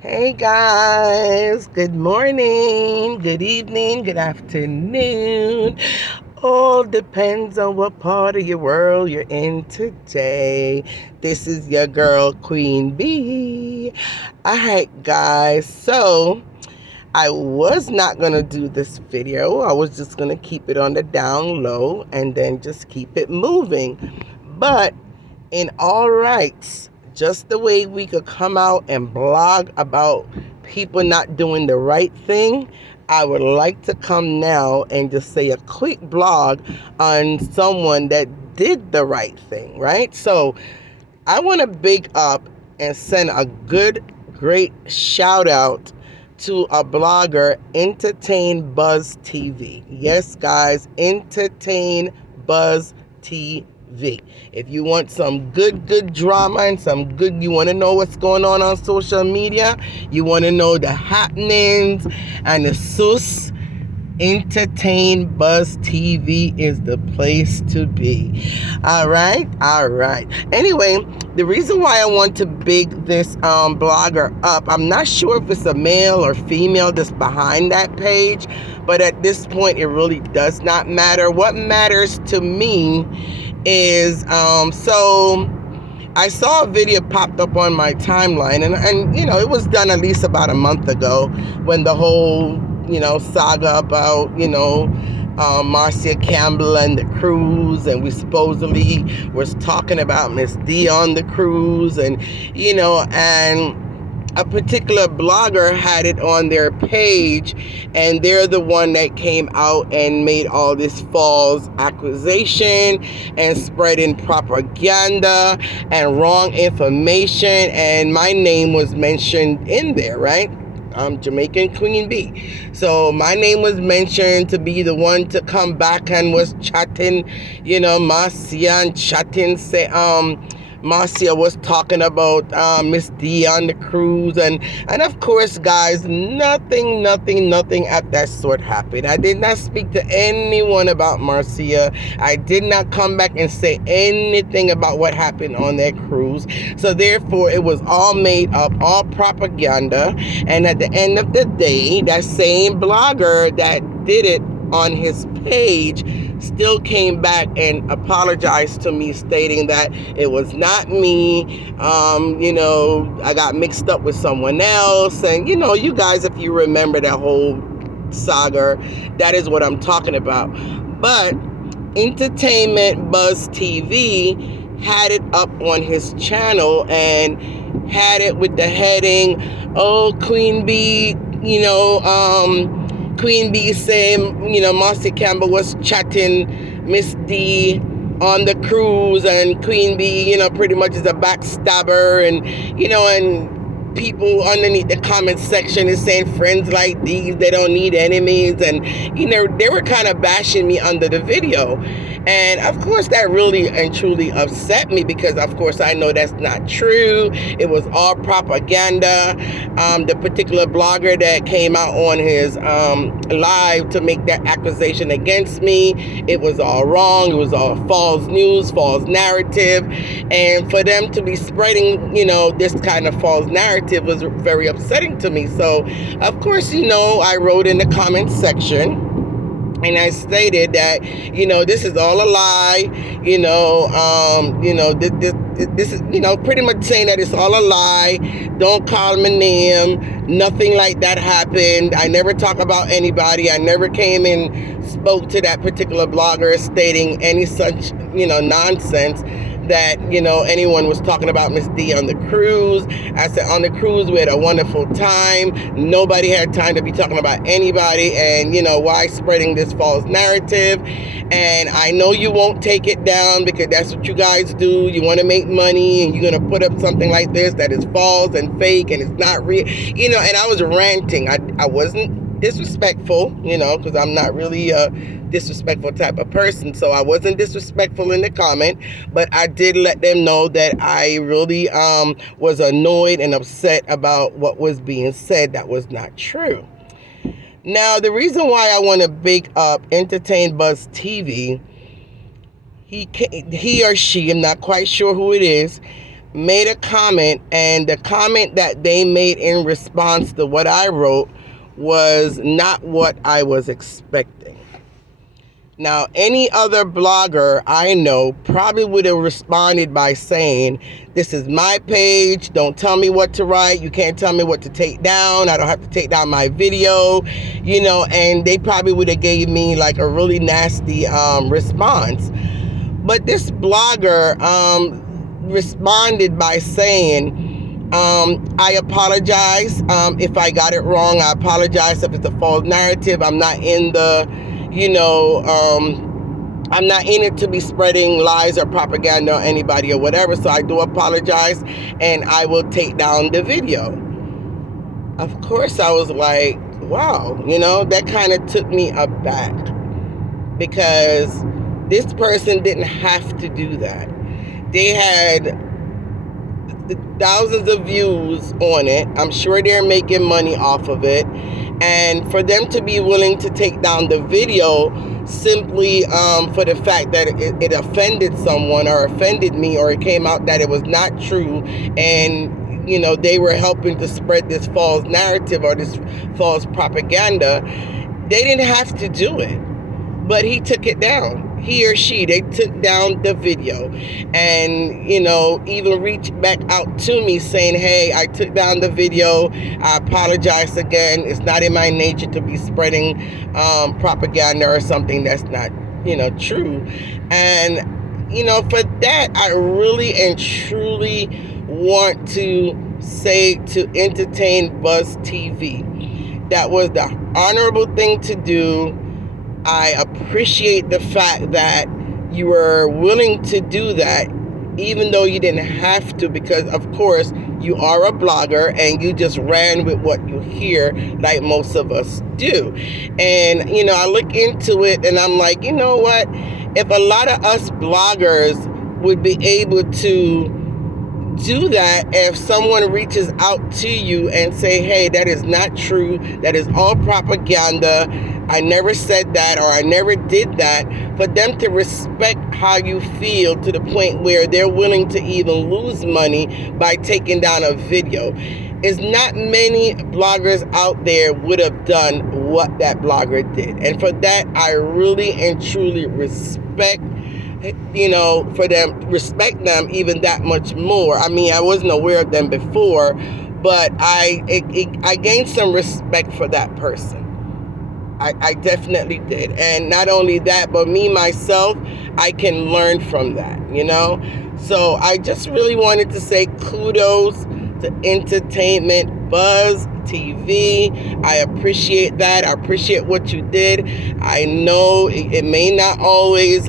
Hey guys, good morning, good evening, good afternoon. All depends on what part of your world you're in today. This is your girl, Queen Bee. All right, guys, so I was not going to do this video. I was just going to keep it on the down low and then just keep it moving. But in all rights, just the way we could come out and blog about people not doing the right thing, I would like to come now and just say a quick blog on someone that did the right thing, right? So I want to big up and send a great shout out to a blogger, Entertain Buzz TV. Yes, guys, Entertain Buzz TV. If you want some good drama and you want to know what's going on social media, you want to know the happenings and the sus, Entertain Buzz TV is the place to be. All right. Anyway, the reason why I want to big this blogger up, I'm not sure if it's a male or female that's behind that page, but at this point, it really does not matter. What matters to me is so I saw a video popped up on my timeline, and you know, it was done at least about a month ago when the whole, you know, saga about, you know, Marcia Campbell and the cruise, and we supposedly was talking about Miss D on the cruise, and you know, and a particular blogger had it on their page, and they're the one that came out and made all this false accusation and spreading propaganda and wrong information, and my name was mentioned in there, right? I'm Jamaican Queen Bee. So my name was mentioned to be the one to come back and was chatting, you know, Marcia and chatting, say, Marcia was talking about Miss D on the cruise, and of course, guys, nothing at that sort happened. I did not speak to anyone about Marcia. I did not come back and say anything about what happened on that cruise. So therefore, it was all made up, all propaganda. And at the end of the day, that same blogger that did it on his page still came back and apologized to me, stating that it was not me. You know, I got mixed up with someone else. And, you know, you guys, if you remember that whole saga, that is what I'm talking about. But Entertainment Buzz TV had it up on his channel and had it with the heading, "Oh, Queen Bee, you know, Queen Bee saying, you know, Marcia Campbell was chatting Miss D on the cruise, and Queen Bee, you know, pretty much is a backstabber," and, you know, and people underneath the comment section is saying, "Friends like these, they don't need enemies," and, you know, they were kind of bashing me under the video. And of course, that really and truly upset me, because of course I know that's not true. It was all propaganda. The particular blogger that came out on his live to make that accusation against me, it was all wrong. It was all false news, false narrative. And for them to be spreading, you know, this kind of false narrative was very upsetting to me. So of course, you know, I wrote in the comment section and I stated that, you know, this is all a lie, you know, this is, you know, pretty much saying that it's all a lie. Don't call my name. Nothing like that happened. I never talk about anybody. I never came and spoke to that particular blogger stating any such, you know, nonsense that, you know, anyone was talking about Miss D on the cruise. I said, on the cruise, we had a wonderful time. Nobody had time to be talking about anybody, and, you know, why spreading this false narrative? And I know you won't take it down, because that's what you guys do. You want to make money, and you're going to put up something like this that is false and fake and it's not real, you know. And I was ranting. I wasn't disrespectful, you know, because I'm not really a disrespectful type of person. So I wasn't disrespectful in the comment, but I did let them know that I really was annoyed and upset about what was being said that was not true. Now, the reason why I want to big up Entertain Buzz TV, he or she, I'm not quite sure who it is, made a comment, and the comment that they made in response to what I wrote was not what I was expecting. Now, any other blogger I know probably would have responded by saying, this is my page, don't tell me what to write, you can't tell me what to take down, I don't have to take down my video, and they probably would have gave me like a really nasty response. But this blogger responded by saying, I apologize if I got it wrong. I apologize if it's a false narrative. I'm not in the, I'm not in it to be spreading lies or propaganda on anybody or whatever. So I do apologize, and I will take down the video. Of course, I was like, wow, that kind of took me aback, because this person didn't have to do that. They had thousands of views on it. I'm sure they're making money off of it. And for them to be willing to take down the video simply for the fact that it offended someone or offended me, or it came out that it was not true, and they were helping to spread this false narrative or this false propaganda, they didn't have to do it. But he took it down. He or she, they took down the video, and even reached back out to me saying, hey, I took down the video, I apologize again, it's not in my nature to be spreading propaganda or something that's not true. And for that, I really and truly want to say to Entertain Buzz TV, that was the honorable thing to do. I appreciate the fact that you were willing to do that, even though you didn't have to, because of course you are a blogger and you just ran with what you hear like most of us do. And I look into it and I'm like, you know what, if a lot of us bloggers would be able to do that, if someone reaches out to you and say, hey, that is not true, that is all propaganda, I never said that, or I never did that, for them to respect how you feel to the point where they're willing to even lose money by taking down a video. Is not many bloggers out there would have done what that blogger did. And for that, I really and truly respect respect them even that much more. I mean, I wasn't aware of them before, but I gained some respect for that person. I definitely did. And not only that, but me, myself, I can learn from that, So I just really wanted to say kudos to Entertainment Buzz TV. I appreciate that. I appreciate what you did. I know it may not always,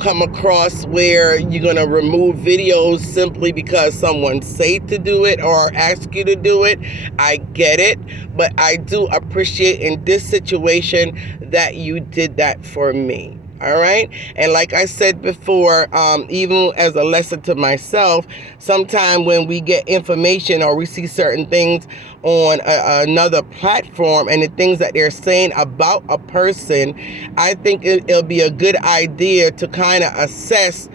come across where you're going to remove videos simply because someone say to do it or ask you to do it. I get it, but I do appreciate in this situation that you did that for me. All right. And like I said before, even as a lesson to myself, sometime when we get information or we see certain things on another platform and the things that they're saying about a person, I think it'll be a good idea to kind of assess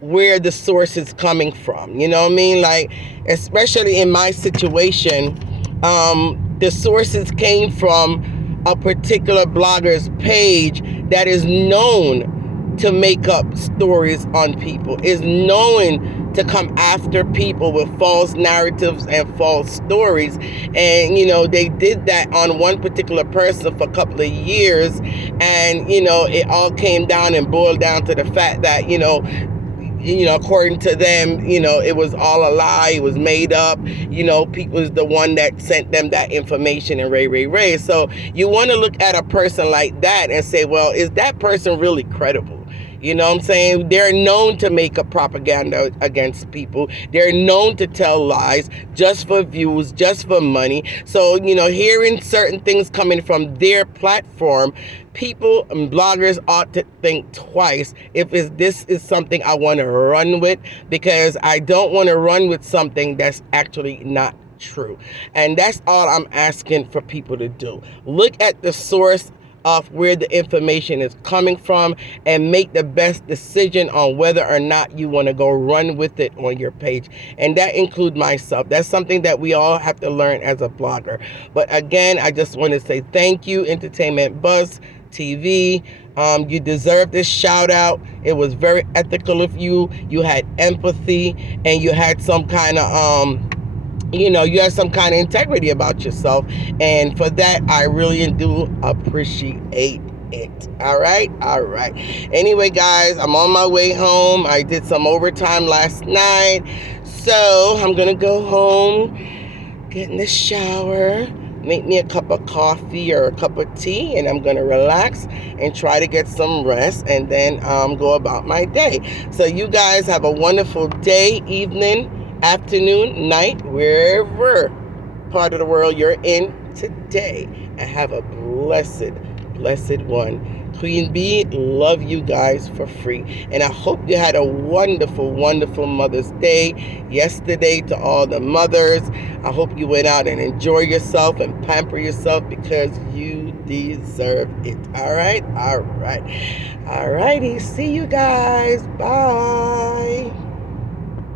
where the source is coming from. You know what I mean? Like, especially in my situation, the sources came from a particular blogger's page that is known to make up stories on people, is known to come after people with false narratives and false stories. And, they did that on one particular person for a couple of years. And, it all came down and boiled down to the fact that, according to them, it was all a lie. It was made up. Pete was the one that sent them that information and Ray. So you want to look at a person like that and say, well, is that person really credible? You know what I'm saying? They're known to make up propaganda against people. They're known to tell lies just for views, just for money. So, hearing certain things coming from their platform, people and bloggers ought to think twice if this is something I want to run with, because I don't want to run with something that's actually not true. And that's all I'm asking for people to do. Look at the source of where the information is coming from and make the best decision on whether or not you want to go run with it on your page. And that includes myself. That's something that we all have to learn as a blogger. But again, I just want to say thank you, Entertainment Buzz TV. You deserve this shout out. It was very ethical of you. You had empathy and you had some kind of you have some kind of integrity about yourself. And for that, I really do appreciate it. All right. Anyway, guys, I'm on my way home. I did some overtime last night. So I'm going to go home, get in the shower, make me a cup of coffee or a cup of tea, and I'm going to relax and try to get some rest and then go about my day. So you guys have a wonderful day, evening, afternoon, night, wherever part of the world you're in today. And have a blessed one. Queen Bee, love you guys for free. And I hope you had a wonderful Mother's Day yesterday to all the mothers. I hope you went out and enjoy yourself and pamper yourself because you deserve it. All right. All righty. See you guys. Bye.